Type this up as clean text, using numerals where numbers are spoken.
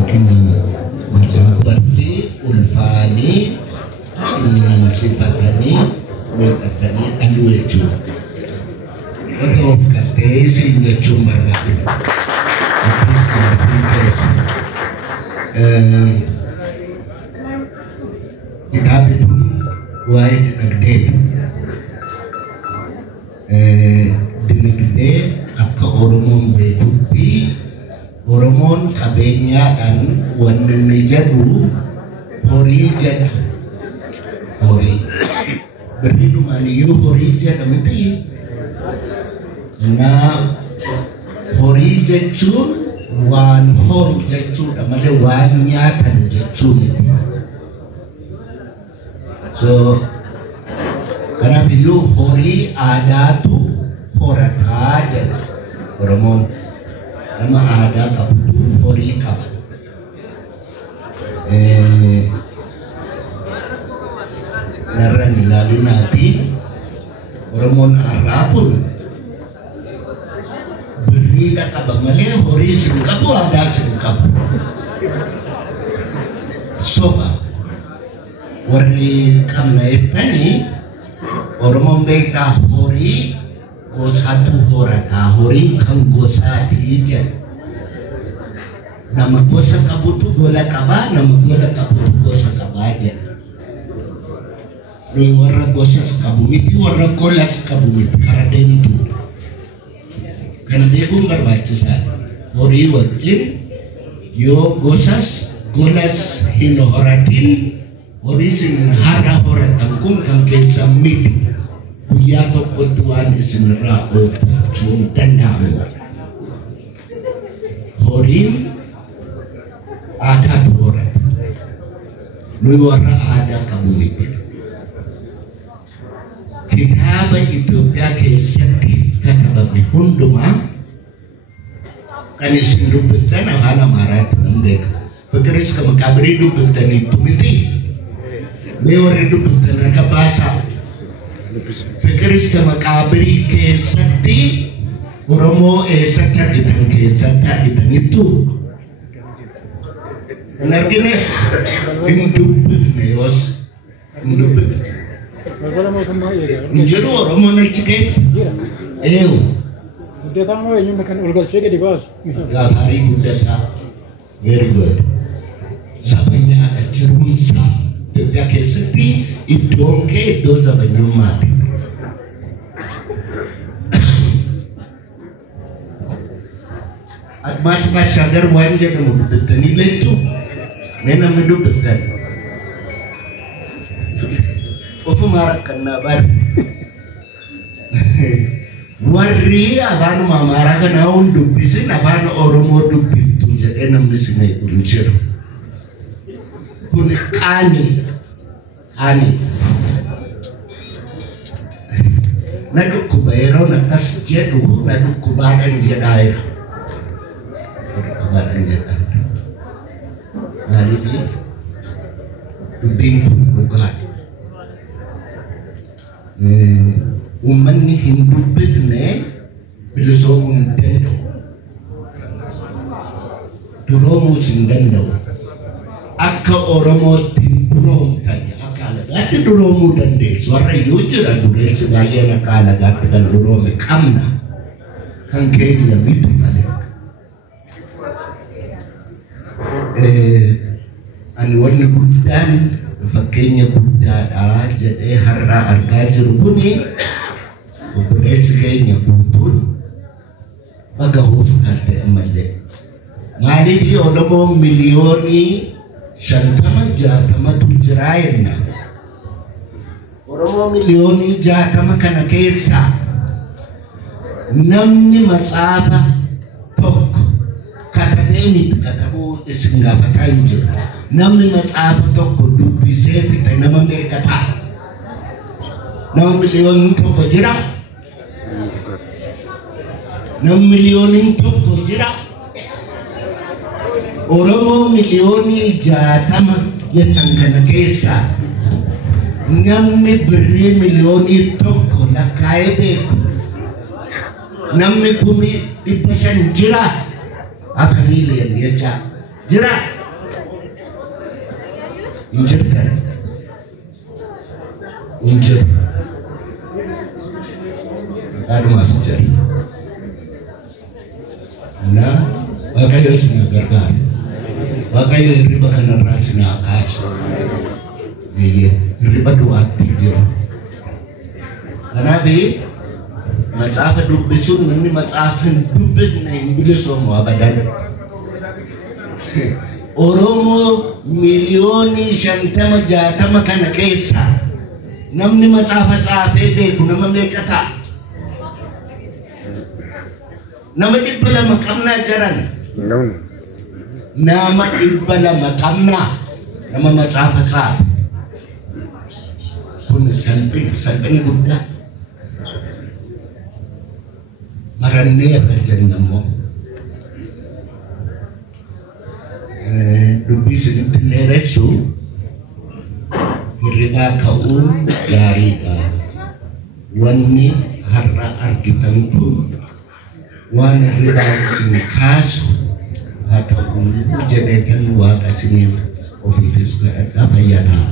yookiin macaafa bartee ulfaanii sifatanii miidhaganii dhaluu jechuudha. Wanta of galtee siin jechuun barbaadu. Yookiis kanaafuu keessa. Kitaabni kun waa'ee dinagdeeti. Dinagdee akka Oromoon beekutti Oromoon qabeenyaadhaan wanni inni jedhu horii jedha. Horii. Birriidhumaaniyyuu horii jedha miti. Horii jechuun waan horu jechuudha malee waan nyaatan jechuu miti. So kanaafuu horii aadaatu horataa jedha. Oromoon nama aadaa qabutu horii qaba. Narraan ilaalinaati Oromoon har'aa kun birriidha qaba malee horii sin qabu aadaa sin qabu. Soba warri qabna jettanii Oromoon beektaa horii gosaatu horataa. Horiin kan gosaatii jedha. Nama gosa qabutu gola qabaa, nama gola qabutu gosa qabaa jedha. Nuyi warra gosas qabu miti, warra golas qabu miti, kara deemtuudha. Kana beekuun barbaachisaadha. Horii wajjin yoo gosas golas hin horatin, horii sin har'a horatan kun kan keessan miti. Guyyaa tokkotti waan isinirraa oolfachuun danda'amu. Horiin aadaatu horata. Nuyi warra aadaa qabu miti. Kitaaba Itoophiyaa keessatti katabame hundumaa kan isin dubbiftan afaan Amaaraatiin hin beeka. Fikir Iska Maqaabirii dubbiftaniittu miti. Mee warri dubbiftan akka baasaa. Fikir Iska Maqaabirii keessatti Oromoo eessatti argitan keessatti argitanittu hin argine hin dubbifne yoos hin dubbifne. Injiru Oromoon achi keessa eewu. Guddataa moo eenyuun kan ol galchee gadi baasu? Gaafarii guddataa. Very good. Zabanyaa jiruunsaa Itoophiyaa keessatti iddoon kee iddoo zabanyummaati. Admaas Baashaagar waan jedhamu dubbiftanii leettu mee namni dubbiftan. Ofuma rakkannaa bar. Warri afaan Amaaraa kana hun dubbisin afaan Oromoo dubbiftu jedhee namni sin hin jiru. Kun qaanii. Na dhukkuba yeroo akkas jedhu na dhukkubaadhaan jedhaayira. Dhukkubaadhaan jedhaan. Maaliif dubbiin kun dhugaadha. Uummanni hin dubbifne bilisoomuu hin danda'u. Duroomuus hin danda'u. Akka Oromootti hin duroomtan akka alagaatti duroomuu dandeessu. Warra iyyuu jira dureessi baay'een akka alagaatti kan duroome qabna. Kan keenya miti malee. Ani wanni guddaan fakkeenya guddaadha jedhee har'a argaa jiru kuni obboleessi keenya guutuun bagahuuf kalte ammallee. Maaliif Oromoon miliyoonii 50-60tu jiraa jenna. Oromoo miliyoonii 60 kana keessa namni matsaafa tokko katabee miti katabuu isin gaafataa hin jiru. Namni matsaafa tokko dubbisee fixe nama meeqa ta'a? Nama miliyooniin tokko jira? Nama miliyooniin tokko jira? Oromoo miliyoonii 60 jedhan kana keessa namni birrii miliyoonii tokko lakkaa'ee beeku. Namni 500,000 jira? Afar miliyoon jecha Jira. Injirkan. Injir. Ada maafkan. Nah, bagaimana sih gargar? Bagaimana riba kena racun akas? Iya, riba dua tiga. Karena macaafa dubbisun namni macaafan dubbifna hin bilisomu abadan. Oromo miliyoonii 50-60 kana keessa namni macaafa caafee beeku nama meeqa ta'a? Nama 200 qabnaa jiran. Nama 200 qabnaa nama macaafa caafe. Kun salphina guddaa. Maranneerra jennammoo dubbii isinitti dheeressuu hirribaa ka'uun gaariidha. Wanni har'a argitan kun waan hirribaa isin kaasu haa ta'u jedhee kan waaqa isiniif ofiifis godhadhaa fayyadaa.